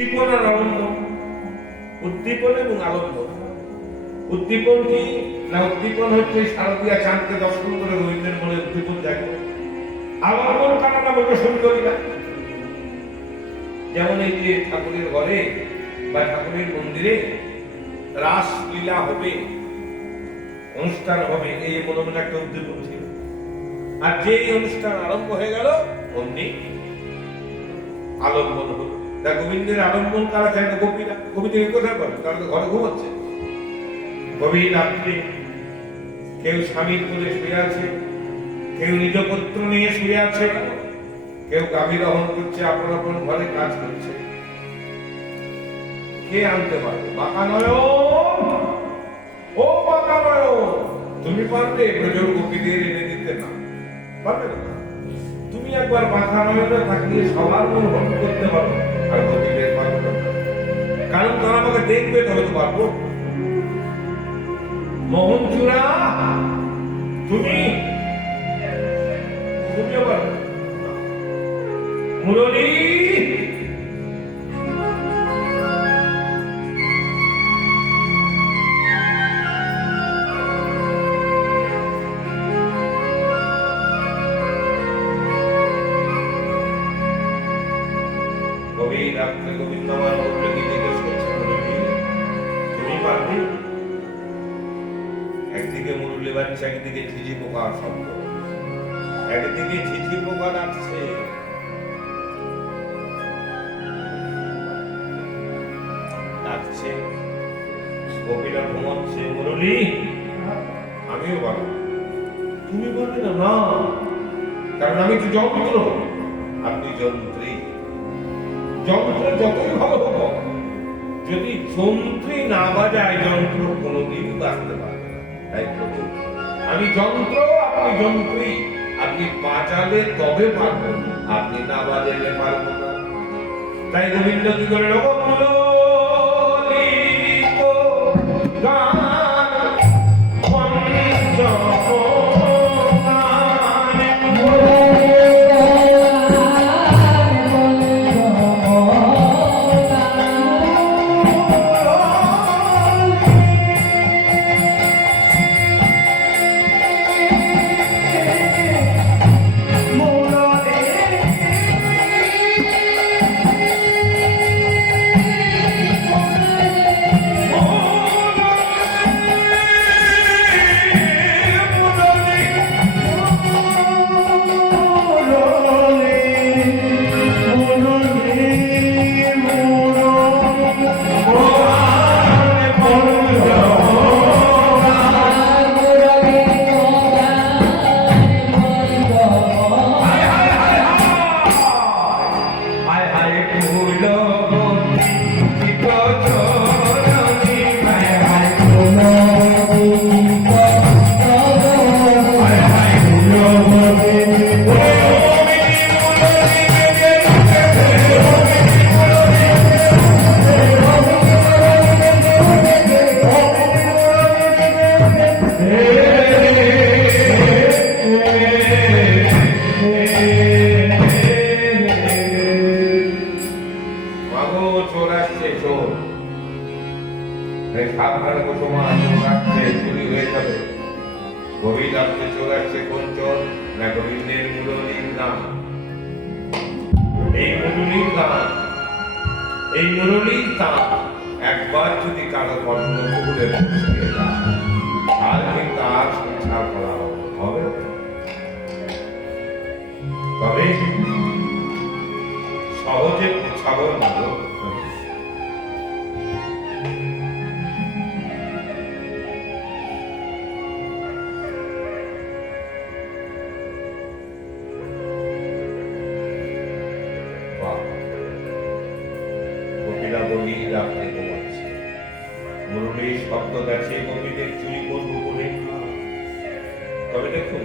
উদ্দীপন আর আলম্বন, উদ্দীপন এবং আলম্বন। উদ্দীপন কি না? উদ্দীপন হচ্ছে শারদীয়া চাঁদকে দর্শন করে রবীন্দ্রের মনে উদ্দীপন জাগে। আলম্বন কারণ আমাকে সুন্দরীরা, যেমন এই যে ঠাকুরের ঘরে বা ঠাকুরের মন্দিরে রাসলীলা হবে, অনুষ্ঠান হবে, এই মনে মনে একটা উদ্দীপন ছিল। আর যে অনুষ্ঠান আরম্ভ হয়ে গেল অমনি আলম্বন হলো। তা গোবিন্দের আলম্বন কারা চায় না? গোপীরা। গোপী থেকে কোথায় পাবে? তারা তো ঘরে ঘুমাচ্ছে। গভীর রাত্রে কেউ স্বামীর কোলে শুয়ে আছে, কেউ নিজ পুত্র নিয়ে শুয়ে আছে, কেউ গাভী দহন করছে, আপন আপন ঘরে কাজ করছে। কে আনতে পারবে? বাঁকা নয়, ও বাঁকা নয়, তুমি পারবে প্রজোর গোপীদের এনে দিতে? না, পারবে না। তুমি একবার বাঁকা নয়নে থাকলে সবার মন ভক্ত করতে পারো, আর গোপীদের পারবে না। কারণ তারা আমাকে দেখবে, তবে তো পারবো। মোহন চূড়া তুমি তুমিও পারবে। মুরলী গভীর রাত্রে গোবিন্দমার মুরলীকে জিজ্ঞেস করছে, মুরলী তুমি পারবে? একদিকে মুরলী বাচ্চা, একদিকে ঝিঝি পোকার শব্দ, একদিকে ঝিঝি পোকা ডাকছে, ডাকছে, গোপীরা ঘুমাচ্ছে। মুরলী আমিও পারবো। তুমি বলবে না? না, কারণ আমি তো যন্ত্র, আপনি যন্ত্রী। যন্ত্র যতই ভালো হবো, যদি যন্ত্রী না বাজায় যন্ত্র কোনোদিন বাঁচতে পারবে না। তাই আমি যন্ত্র, আপনি যন্ত্রী। আপনি বাজালে তবে পারবেন, আপনি না বাজালে পারবেন না। তাই গোবিন্দ কি করে গভীর রাত্রে চলে আসছে? কোন চোর? না, গোবিন্দের মুরলীর নাম। এই মুরলীর নাম, এই মুরলীর নাম একবার যদি কারো কর্ণ কুকুরে পৌঁছে যায়, আর কিন্তু আর সংসার করা হবে। তবে সহজে পৌঁছাবো না। গভীর রাত্রে ঘুমাচ্ছে, মুরলীর শব্দ গেছে, গোপীদের চুরি করবো বলে। তবে দেখুন,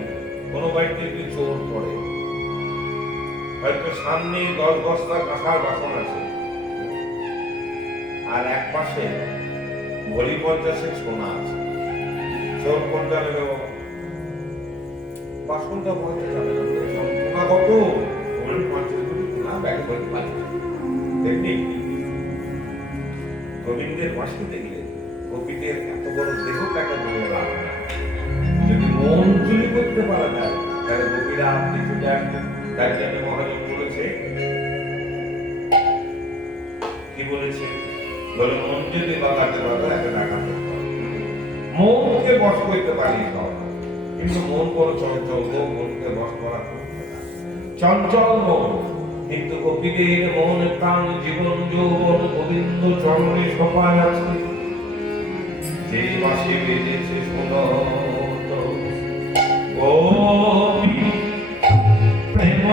কোনো বাড়িতে যদি চোর পড়ে, হয়তো সামনে 10 বস্তা কাঁসার বাসন আছে, আর এক পাশে ভরি 50 সোনা আছে। চোর কোনটা নেবে? বাসনটা বলতে যাবে না, সোনা কত? 50 ব্যাগ করে পাই। দেখবি গোবিন্দের বাসিতে গেলে গোপীদের এত বড় দেহটাকে বলে লাভ না। যদি মন চুরি করতে পারা যায় তাহলে গোপীরা আপনি চলে আসবেন। তার জন্য মহাজন বলেছে, কি বলেছে, বলে মন যদি বাগাতে পারো একটা টাকা মনকে বশ করতে পারি সব, কিন্তু মন বড় চঞ্চল, মনকে বশ করা চঞ্চল মন। কিন্তু গোপীদের মন প্রাণ জীবন যৌবন গোবিন্দ চরণে সপায় আছে। যে বাসে বেজেছে সুনত গোপী প্রেম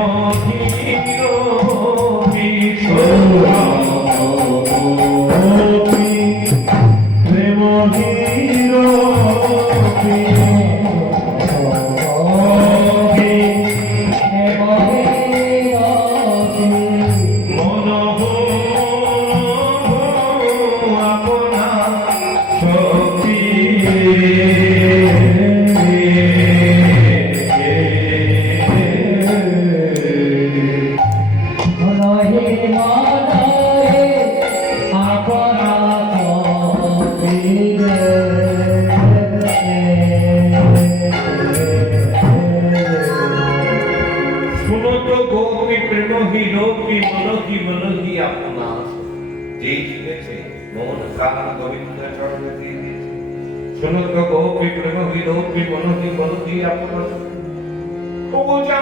শুনত গোপী প্রেম বিলোপী মনহি মনহি আপনা পূজা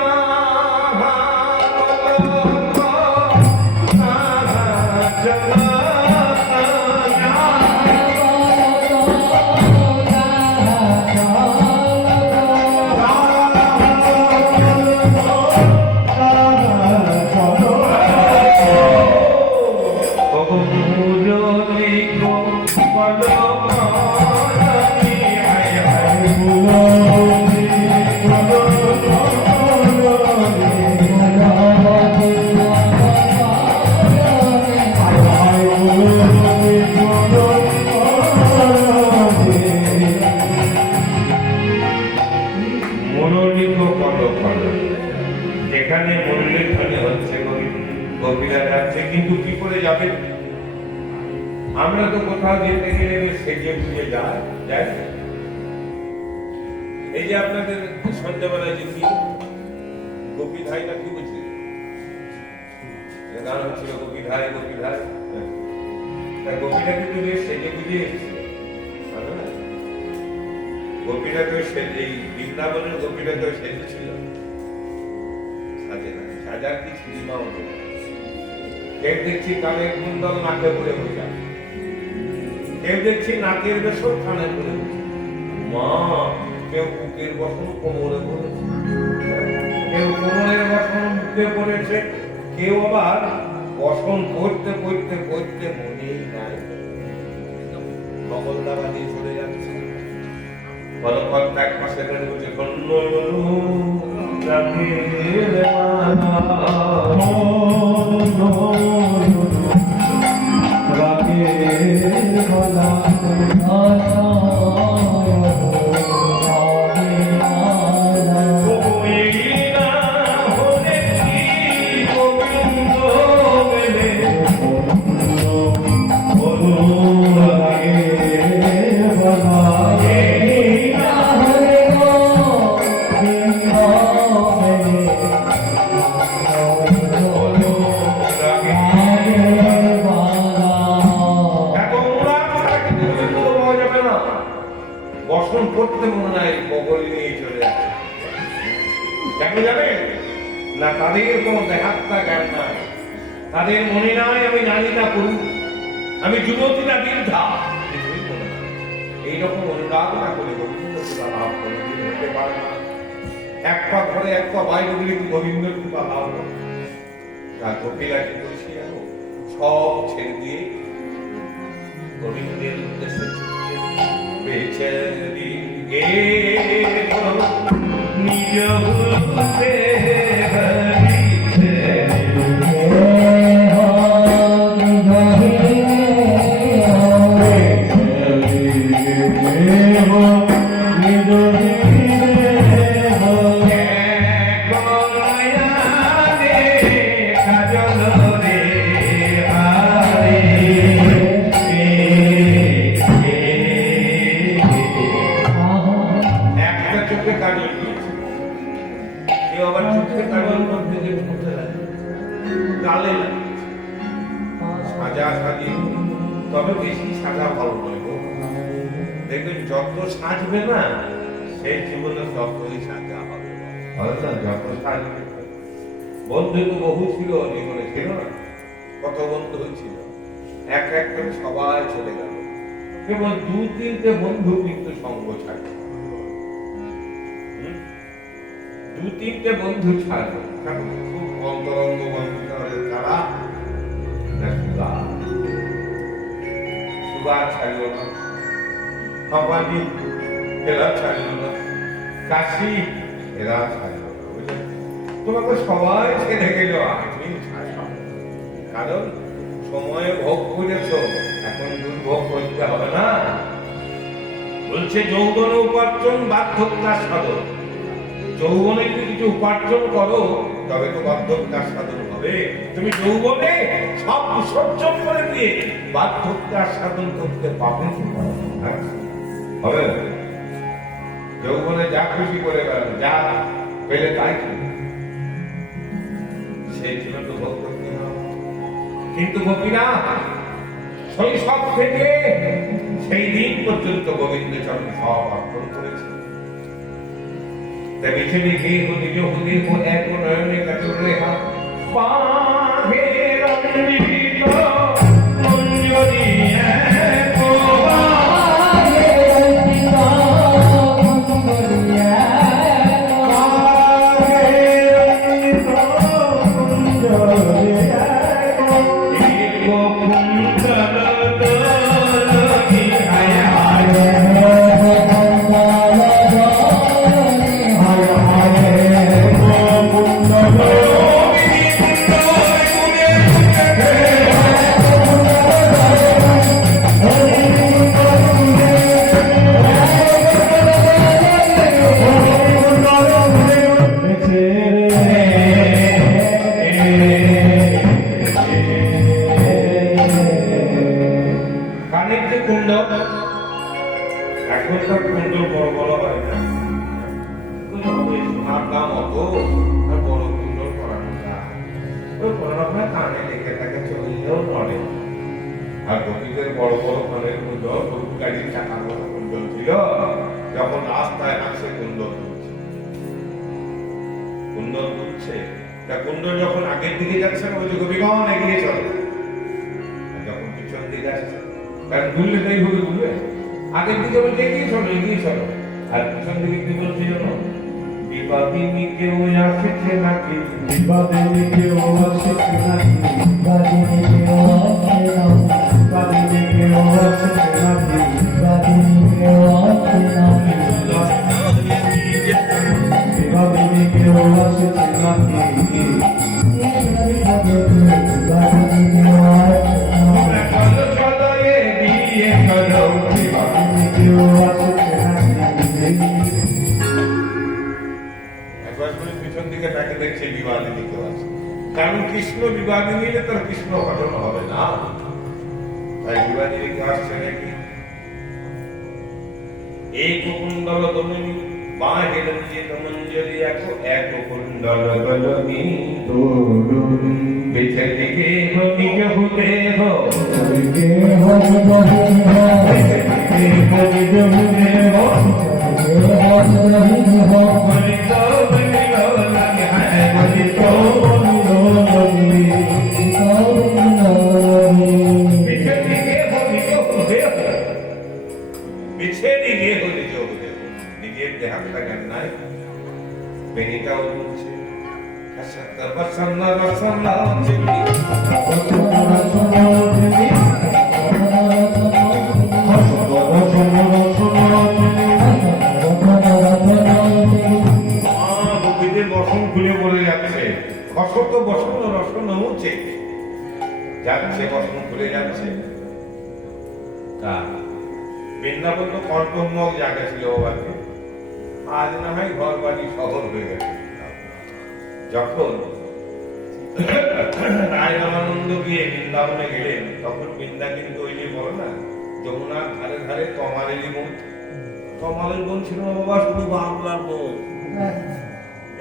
যেখানে মুরলীর ধ্বনি হচ্ছে গোপীরা যাচ্ছে, কিন্তু কি করে যাবে? আমরা তো কোথাও যেতে গেলে সেজে বুঝে যাই। এই যে আপনাদের সন্ধ্যাবেলায় যে কি গোপী ধাই না কি বুঝলি গান হচ্ছিল গোপী ধাই গোপী ধাই, গোপীরা কিন্তু বেশ সেজে বুঝে এসেছিল। গোপীরা তো এই বৃন্দাবনের গোপীরা তো সেজেছিল, সাজে না, সাজার কি সীমা হতো। কেউ দেখছি কানের কুণ্ডল নাকে পড়ে বসে, কেউ দেখছি নাকের বেসর কানে পড়ে বসে, মা কেউ বুকের বসন কোমরে পড়েছে, কেউ কোমরের বসন বুকে পড়েছে, কেউ আবার বসন করতে করতে করতে মনেই নাই মগলদাবা দিয়ে চলে যাচ্ছে। বলপথ এক পাশে বলছে কন্ন বসন করতে মনে নাই বগল নিয়ে চলে আসে। কেন জানেন না? তাদের কোনো দেহাত্মা জ্ঞান নাই, তাদের মনে নাই আমি জানি না করু, আমি যুবতী না বৃদ্ধা, কিছুই মনে নাই। এইরকম অনুরাগ না করে গোবিন্দ কৃপা লাভ কোনোদিন হতে পারে না। এক পা ঘরে এক পা বাইরে দিলে কি গোবিন্দ কৃপা লাভ হবে? তার গোপীরা কি করছি জানো? সব ছেড়ে দিয়ে গোবিন্দের উদ্দেশ্যে বেচারি গে নিজ হুতে সাজা সাজি, তবে বেশি সাজা ভালো নয় গো। দেখবেন যত সাজবে না সেই জীবনে ততই সাজা হবে, যত সাজবে। বন্ধু তো বহু ছিল জীবনে, ছিল না? কত বন্ধু ছিল, এক এক করে সবাই চলে গেল, কেবল দু তিনটে বন্ধু কিন্তু সঙ্গ ছাড়ে, দু তিনটে বন্ধু ছাড়বে। খুব অন্তরঙ্গ বন্ধু তারা সুগার ছাড়ল না, ভবানী এরা ছাড়ল না, কাশি এরা ছাড়ল না। তোমাকে সবাই ছেড়ে গেল, আমি কারণ সময়ে ভোগ করেছ, এখন দুর্ভোগ করতে হবে না। বলছে যৌবন উপার্জন বার্ধক্যার সাধন। যৌবনে যদি কিছু উপার্জন করো তবে তো বার্ধক্যার সাধন হবে। তুমি যৌবনে সব বিসর্জন করে দিয়ে বার্ধক্যার সাধন করতে পারবে হবে? যৌবনে যা খুশি করে বেড়ানো, যা পেলে তাই সেই জন্য তো ভোগ করতে হবে। কিন্তু গোপীরা শৈশব থেকে সেই দিন পর্যন্ত গোবিন্দ চরণে সব অর্পণ করেছে। তাই বেছে লিখে নিজ হৃদয় এক নয়নে কাটুরে হাত পাহে রঞ্জিত মঞ্জরি এক পাহে রঞ্জিত মঞ্জরি এক পাহে রঞ্জিত মঞ্জরি এক কুন্তল দোলনি হায় হায় এখনকার কুণ্ড বড় বড় হয় না, সোনার দাম অত, আর বড় কুণ্ড করানো যায় ওই করানো হয় কানে লেগে থাকে, চললেও নড়ে। আর গোপীদের বড় বড় কানের কুণ্ড, গরু গাড়ির চাকার মতো কুণ্ড ছিল, যখন রাস্তায় আসে কুণ্ড তুলছে, কুণ্ড তুলছে। তা কুণ্ড যখন আগের দিকে যাচ্ছে না, ওই যে গোপীগণ এগিয়ে চলে, যখন পিছন দিকে আসছে, কারণ ঘুরলে তাই ঘুরে ঘুরবে, আগের দিকে বলতে এগিয়ে চলো, আর পিছন দিকে কি বলছে জানো? বিবাদিনী কেউ আসছে নাকি, বিবাদিনী কেউ আসছে নাকি, বিবাদিনী কেউ আসছে নাকি, বিবাদিনী কেউ আসছে নাকি, বিবাদিনী কেউ আসছে নাকি, বিবাদিনী কেউ আসছে নাকি, কারণ কৃষ্ণ বিবাদী নিলে তার কৃষ্ণ ঘটন হবে না, তাই বিবাদী রেখে আসছে নাকি। এই কুকুণ্ডল দলনী বাঁহে রঞ্জিত মঞ্জরি এক কুকুণ্ডল দলনী বেছে থেকে নিজ হতে হো নিজের দেহাটা জ্ঞান নাই, বেনিটাও বলছে বসন খুলে পড়ে যাচ্ছে, বসন্ত বসন রসন হচ্ছে, যাচ্ছে বসন খুলে যাচ্ছে। বৃন্দাবন তো কর্তব্যমক জায়গা ছিল, আজ না হয় ঘর বাড়ি শহর হয়ে গেছে। যখন রায় রামানন্দ গিয়ে বৃন্দাবনে গেলেন, তখন বৃন্দা কিন্তু ওই যে বলো না যমুনার ধারে ধারে তমালেরই বোন, তমালের বোন ছিল বাবা শুধু বাবলার বোন।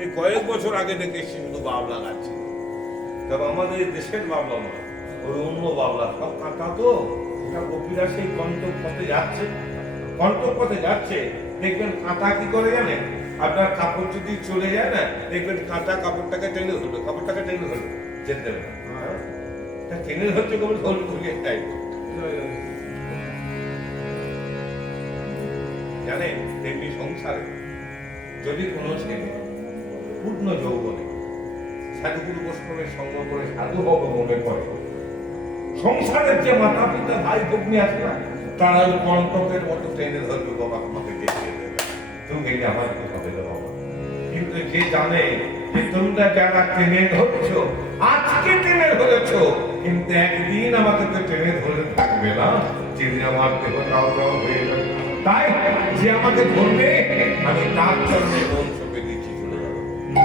এই কয়েক বছর আগে থেকে শুধু বাবলা গাছ ছিল, তবে আমাদের দেশের বাবলা নয়, ওই অন্য বাবলা সব কাঁটা তো, এটা গোপীরা সেই কণ্টক পথে যাচ্ছে, কণ্টক পথে যাচ্ছে, দেখবেন কাঁটা কি করে জানেন, আপনার কাপড় যদি চলে যায় না, দেখবেন কাঁটা কাপড়টাকে টেনে ধরবে, কাপড়টাকে টেনে ধরবে, যেতে দেবে না, টেনে ধরছে কেবল ধরে ধরিয়ে তাই জানেন। তেমনি সংসারে যদি কোনো ছেলে পূর্ণ যৌবনে সাধুগুরু বৈষ্ণবের সঙ্গ করে সাধু হবে মনে করে, সংসারের যে মাতা পিতা ভাই ভগ্নী আছে না, তারা কণ্টকের মতো টেনে ধরবে, বাবা আমাকে দেখিয়ে দেবে, তুমি আমার কি হবে বাবা। কিন্তু যে জানে যে তোমরা যারা টেনে ধরছো, আজকে টেনে ধরেছো, কিন্তু একদিন আমাকে তো টেনে ধরে থাকবে না, যেদিন আমার দেহ তাও হয়ে যাবে। তাই যে আমাকে ধরবে, আমি তার চরণে মন চোখে দিচ্ছি চলে যাবো।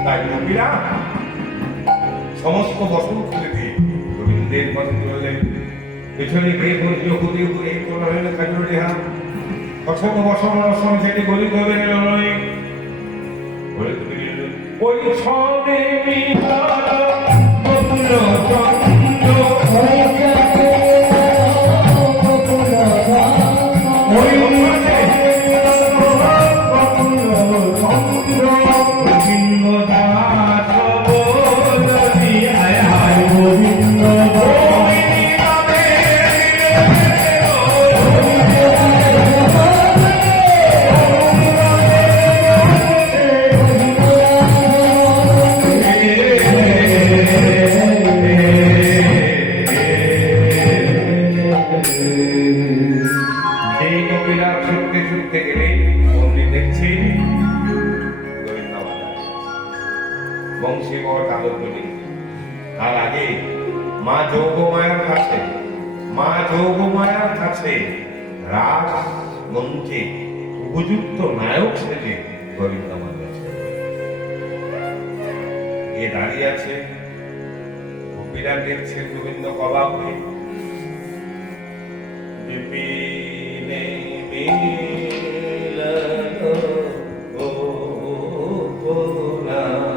তাই কবিরা সমস্ত বসন খুলে দিয়ে গোবিন্দের পথে চলে পেছনে বের হয়ে হতে হয়ে কোনো হলে কাজল রেহা অসম বসন অসম সেটি গলি করে নয় বলে তুমি ওই ছনে মিলারা বকুল চন্দ্র ওই কাছে বকুল ওই মাঝে বকুল চন্দ্র গোবিন্দ দাস বলতি আয় আয় গোবিন্দ তার আগে মা যোগমায়ার কাছে রাজ মঞ্চে উপযুক্ত নায়ক সেজে গোবিন্দ আমার কাছে এ দাঁড়িয়ে আছে। গোপীরা দেখছেন গোবিন্দ কবাবে বিপিনে মিলন ও গোলারি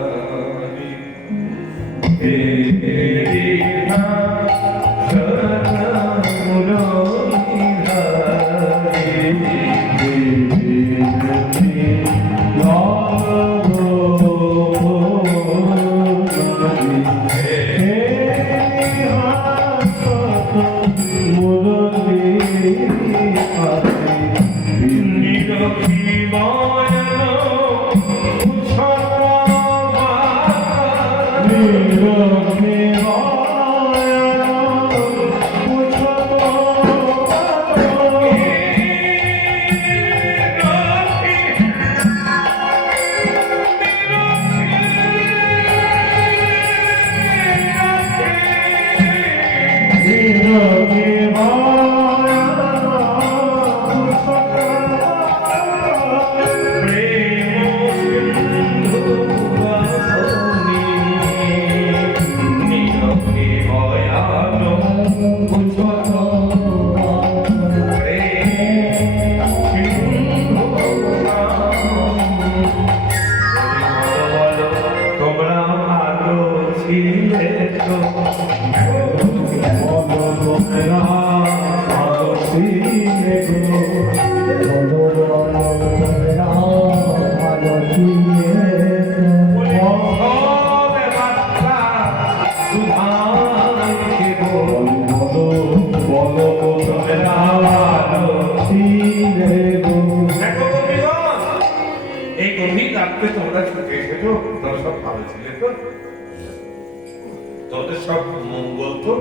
তোদের সব মঙ্গল তো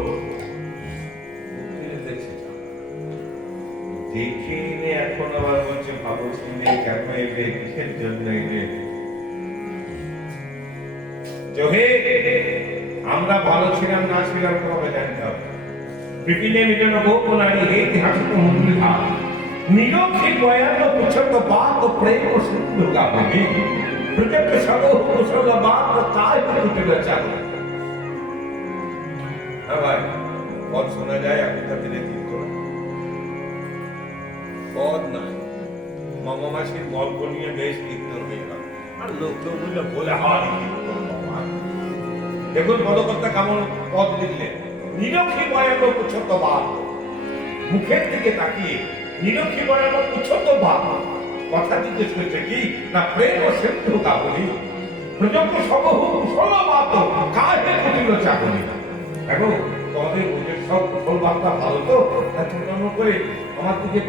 দেখে এখন আবার বলছে ভাবছি কেন এলে কিসের জন্য এলে। আমরা ভালো ছিলাম না ছিলাম কবে জানতে হবে। বিপিনে মিলন গোপনারী হে ইতিহাসিক মন্দিরা নিরক্ষে বয়ান পুচ্ছন্দ বাক প্রেম সিন্ধু গাবি প্রত্যেক সলো কুশল বাক কায় কুটে চাল। হ্যাঁ ভাই, পথ শোনা যায় এখনকার দিনে কিন্তু পথ নাই। মামা মাসির গল্প নিয়ে বেশ কীর্তন হয়ে গেল, আর লোক বলে হয় দেখুন পদকর্তা কেমন পথ লিখলেন। নিরক্ষী বয়ান পুচ্ছত বাপ মুখের দিকে তাকিয়ে নিরক্ষী বয়ান পুচ্ছত বাপ কথা জিজ্ঞেস করছে কি না প্রেম ও সিন্ধু গাবলি প্রজন্ম সবহু কুশল বাপ কাহে কুটিল চাকরি দেখো তোমাদের ওই যে সব কুশল বার্তা ভালো তো তার জন্য করে আমার দিকে